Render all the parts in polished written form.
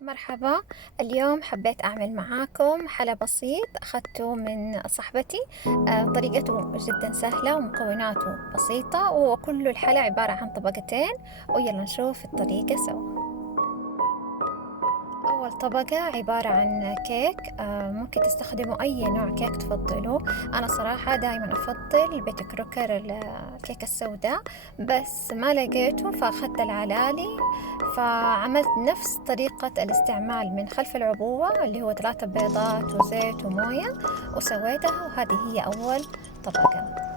مرحبا. اليوم حبيت أعمل معاكم حلا بسيط أخذته من صاحبتي. طريقته جدا سهلة ومكوناته بسيطة، وكل الحلا عبارة عن طبقتين. ويلا نشوف الطريقة سوا. أول طبقة عبارة عن كيك. ممكن تستخدموا أي نوع كيك تفضلوه. أنا صراحة دايما أفضل البيت كروكر الكيكة السوداء، بس ما لقيته فأخذت العلالي. فعملت نفس طريقة الاستعمال من خلف العبوة، اللي هو 3 بيضات وزيت وموية، وسويتها، وهذه هي أول طبقة.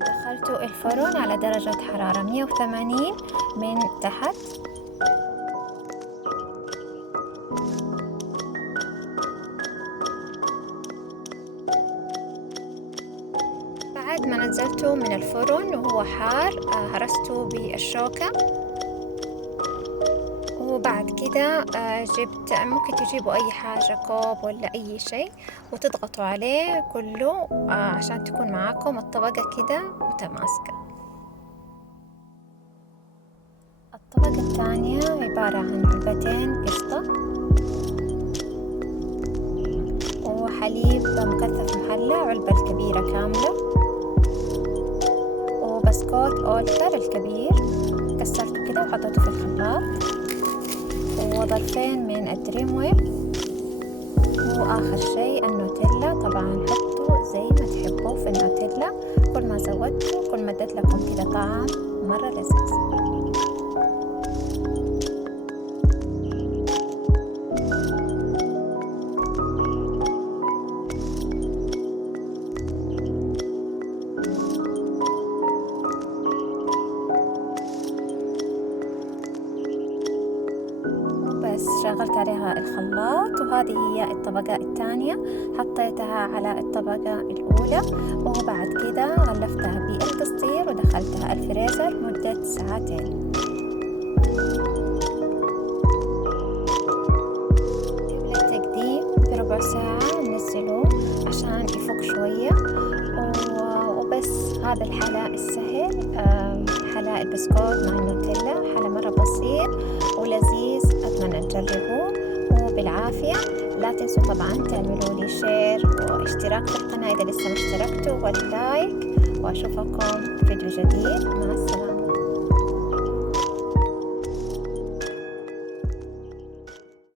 دخلته الفرن على درجة حرارة 180 من تحت. بعد ما نزلته من الفرن وهو حار، هرسته بالشوكة. وبعد كده جبت، ممكن تجيبوا أي حاجة، كوب ولا أي شيء، وتضغطوا عليه كله عشان تكون معاكم الطبقة كده متماسكة. الطبقة الثانية عبارة عن علبتين قشطة، وحليب مكثف محلى علبة الكبيرة كاملة، وبسكوت أولتر الكبير كسرته كده وحطيته في الخلاط، وظرفين من الدريم ويب، وآخر شيء النوتيلا. طبعا حطوا زي ما تحبوا في النوتيلا، كل ما زودتوا كل ما ادت لكم كده طعم مرة لذيذ. بس شغلت عليها الخلاط، وهذه هي الطبقة الثانية، حطيتها على الطبقة الأولى، وبعد كده غلفتها بالقصدير ودخلتها الفريزر مدة ساعتين. قبل التقديم بربع ساعة نزلوه عشان يفك شوية. وبس هذا الحلا السهل، حلا البسكوت مع النوتيلا، حلا مرة بسيط ولذيذ، أتمنى تجربوه وبالعافية. لا تنسوا طبعا تعملوا لي شير واشتراك في القناة إذا لسه ما اشتركتوا، واللايك، وأشوفكم في فيديو جديد. مع السلامة.